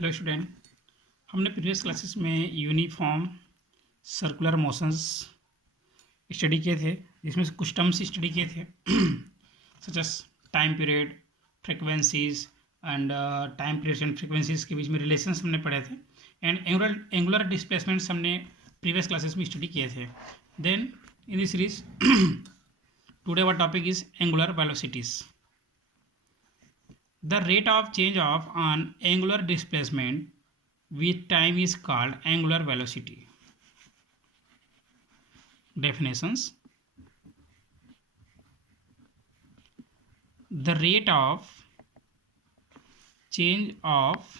Hello student, हमने previous classes में uniform circular motions study किए थे, जिसमें से कुछ टर्म्स स्टडी किए थे such as time period, frequencies and time period and frequencies के बीच में रिलेशंस हमने पढ़े थे। एंड एंगुलर डिस्प्लेसमेंट्स हमने प्रीवियस क्लासेस में स्टडी किए थे। Then in this series today our topic is angular velocities. The rate of change of an angular displacement with time is called angular velocity. Definitions: the rate of change of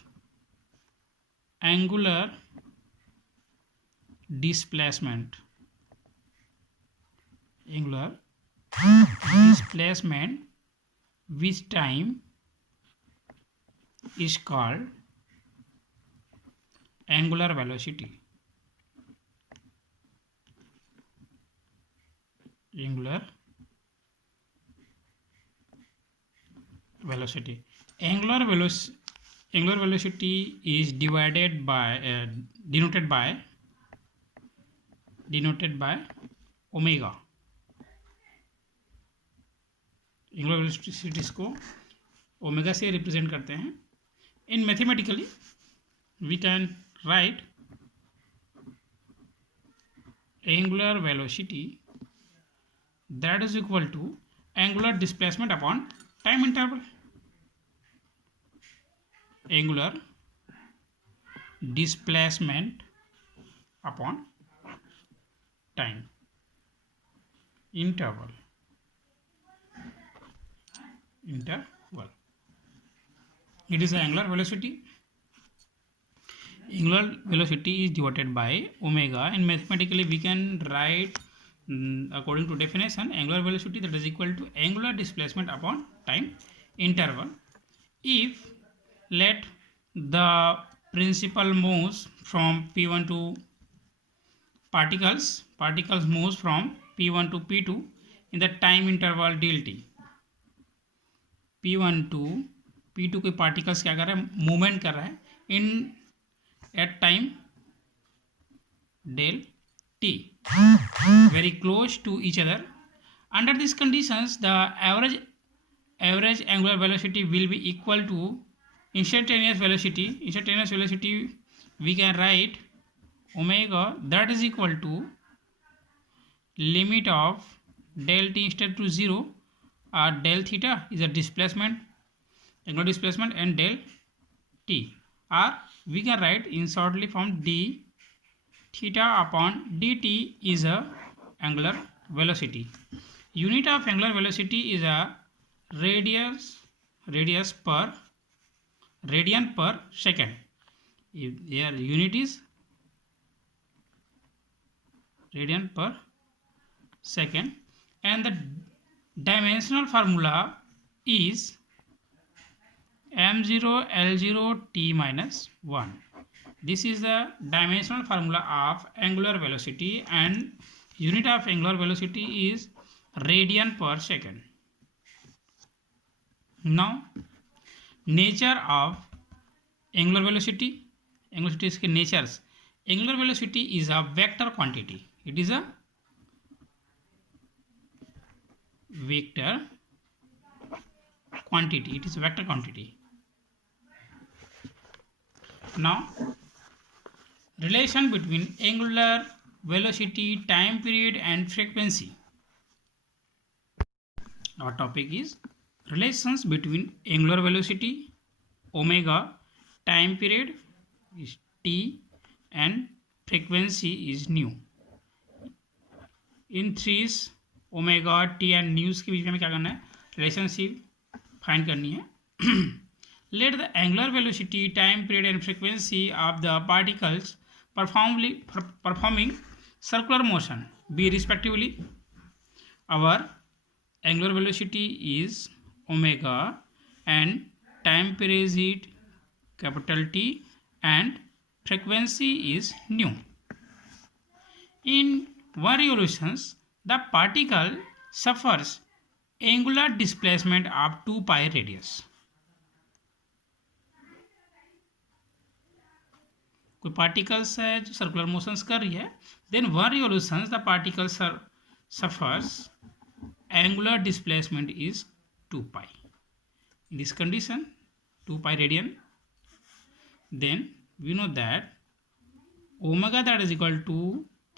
angular displacement with time is called angular velocity. Angular velocity. Angular velocity is denoted by omega. Angular velocities को omega से represent करते हैं. In mathematically we can write angular velocity that is equal to angular displacement upon time interval. Angular displacement upon time interval. It is the angular velocity. Angular velocity is denoted by omega, and mathematically we can write according to definition angular velocity that is equal to angular displacement upon time interval. If let the principal moves from P1 to particles moves from P1 to P2 in the time interval del t. P1 to P2 के particles क्या कर रहा है, movement कर रहा है in at time del t, very close to each other. Under this conditions the average angular velocity will be equal to instantaneous velocity. We can write omega that is equal to limit of del t instead to 0 del theta is a angular displacement, and del t, or we can write in shortly form d theta upon dt is a angular velocity. Unit of angular velocity is a radian per second. Their unit is radian per second, and the dimensional formula is m0 L0 t minus 1. This is the dimensional formula of angular velocity, and unit of angular velocity is radian per second. Now nature of angular velocity is natures. Angular velocity is a vector quantity. It is a vector quantity. It is a vector quantity. Now relation between angular velocity, time period and frequency. Our topic is relations between angular velocity, omega, time period is t, and frequency is nu. In threes omega T and news के बीच में हमें क्या करना है, relationship find करनी है. Let the angular velocity, time period and frequency of the particles performing circular motion be respectively. Our angular velocity is omega and time period is capital T and frequency is nu. In one revolutions the particle suffers angular displacement of 2 pi radius. कोई particles है जो circular motions कर रही है, then one revolution the particle suffers angular displacement is 2 pi. In this condition 2 pi radian, then we know that omega that is equal to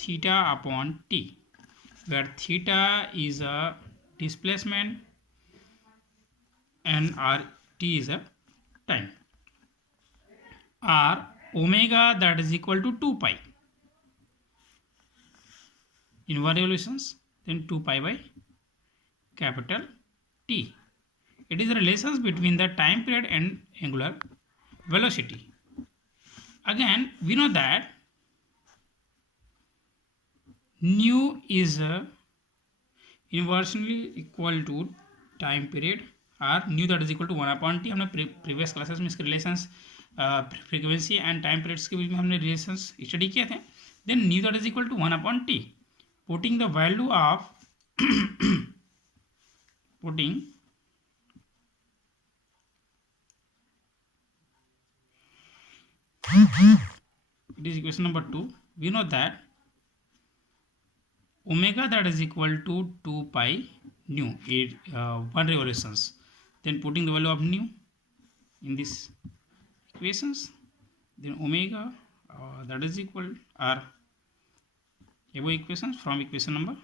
theta upon t, where theta is a displacement and t is a time, or omega that is equal to 2 pi in one revolutions, then 2 pi by capital T. It is the relations between the time period and angular velocity. Again, we know that nu is inversely equal to time period, or nu that is equal to 1 upon t. हमने previous classes में इसके relations frequency and time periods के बीच में हमने relations study किए थे. Then nu that is equal to 1 upon t. Putting the value of it is equation number 2. We know that omega that is equal to 2 pi nu, one revolutions. Then putting the value of nu in this equations, then omega that is equal, or above equations from equation number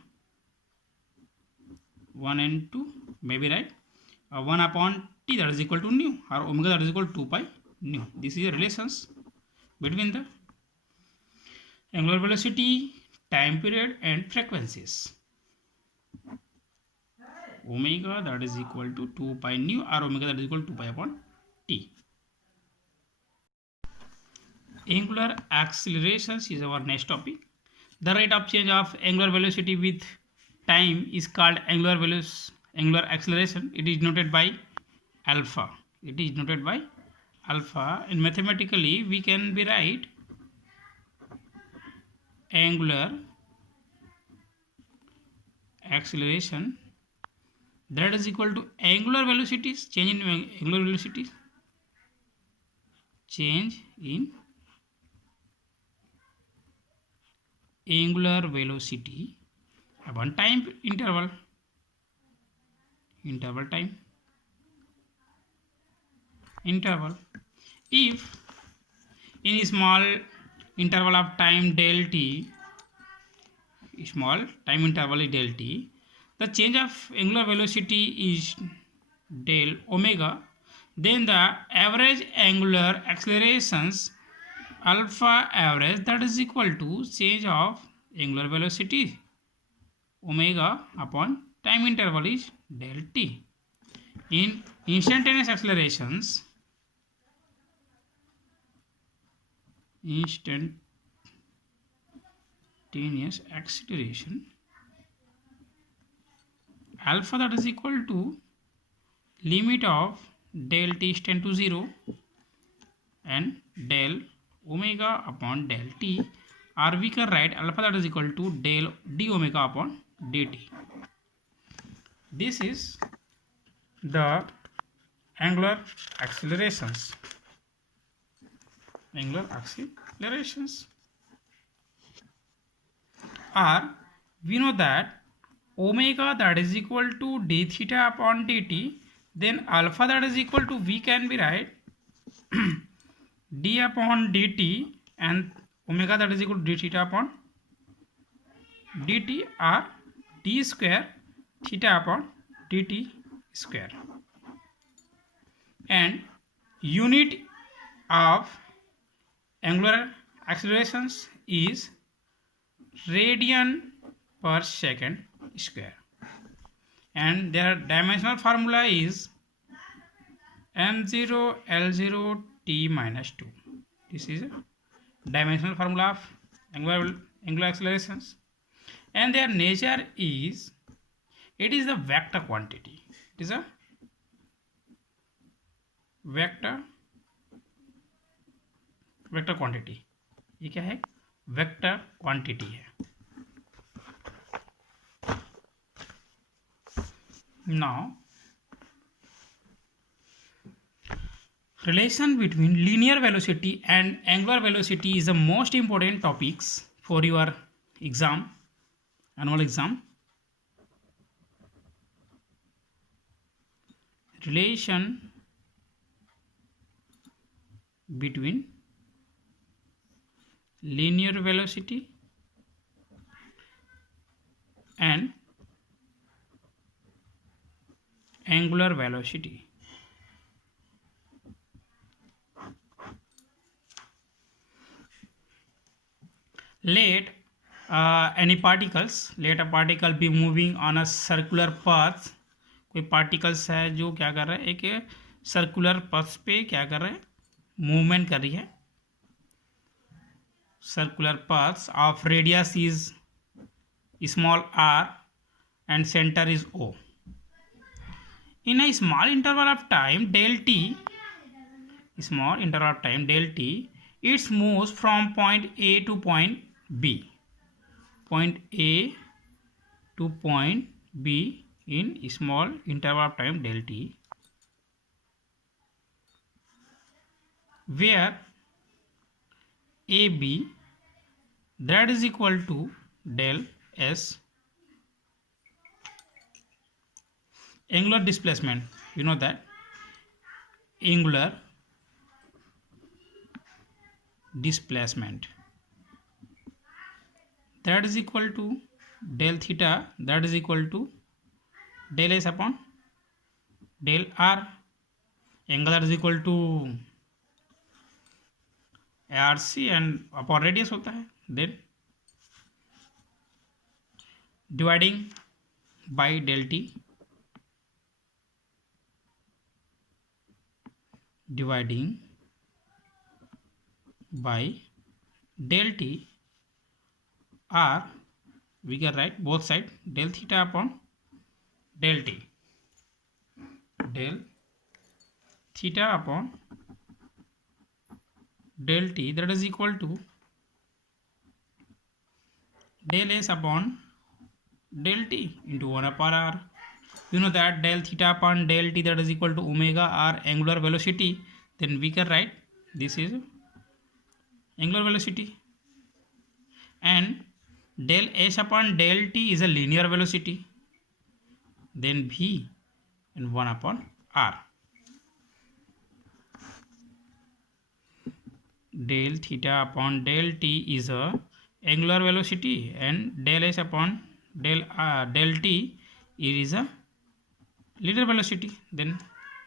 1 and 2 may be right. 1 upon t that is equal to nu, or omega that is equal to 2 pi nu. This is the relations between the angular velocity, time period and frequencies. Omega that is equal to 2 pi nu, or omega that is equal to 2 pi upon t. Angular accelerations is our next topic. The rate of change of angular velocity with time is called angular acceleration. It is noted by alpha. It is noted by alpha, and mathematically we can be write angular acceleration that is equal to angular velocities, change in angular velocity, change in angular velocity upon time interval time. If in a small interval of time del t, small time interval is del t, the change of angular velocity is del omega, then the average angular accelerations alpha average that is equal to change of angular velocity omega upon time interval is del t. In instantaneous acceleration alpha that is equal to limit of del t is tend to 0 and del omega upon del t, or we can write alpha that is equal to del d omega upon dt. This is the angular accelerations. Or we know that omega that is equal to d theta upon dt, then alpha that is equal to, we can be write d upon dt, and omega that is equal to d theta upon dt, or d square theta upon dt square. And unit of angular accelerations is radian per second square, and their dimensional formula is m0 l0 t minus 2. This is a dimensional formula of angular accelerations, and their nature is, it is a vector quantity. It is a vector quantity. ये क्या है? Vector quantity है. Now relation between linear velocity and angular velocity is the most important topics for your exam, annual exam. Relation between linear velocity and angular velocity. Let any particles, let a particle be moving on a circular path. कोई particles है जो क्या कर रहा है, एक circular पथ पे क्या कर रहा है, मूवमेंट कर रही है. Circular paths of radius is small r and center is O. In a small interval of time del t, small interval of time del t, it moves from point A to point B. Point A to point B in small interval of time del t, where AB that is equal to del S angular displacement. You know that angular displacement that is equal to del theta that is equal to del S upon del R. Angle that is equal to RC and upon radius होता है. Then dividing by del t, dividing by del t R, we can write both side del theta upon del t, del theta upon del t that is equal to del S upon del t into 1 upon r. You know that del theta upon del t that is equal to omega r angular velocity. Then we can write this is angular velocity, and del S upon del t is a linear velocity. Then v and 1 upon r. Del theta upon del t is a angular velocity, and del S upon del t it is a linear velocity. Then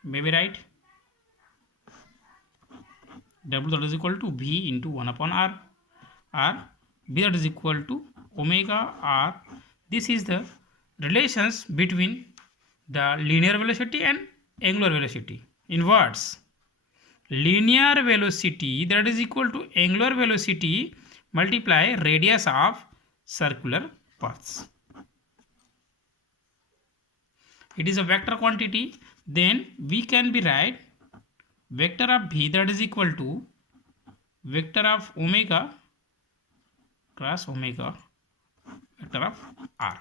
maybe write w that is equal to v into 1 upon r, v that is equal to omega r. This is the relations between the linear velocity and angular velocity. In words, linear velocity that is equal to angular velocity multiply radius of circular paths. It is a vector quantity. Then we can be write vector of v that is equal to vector of omega cross omega vector of r.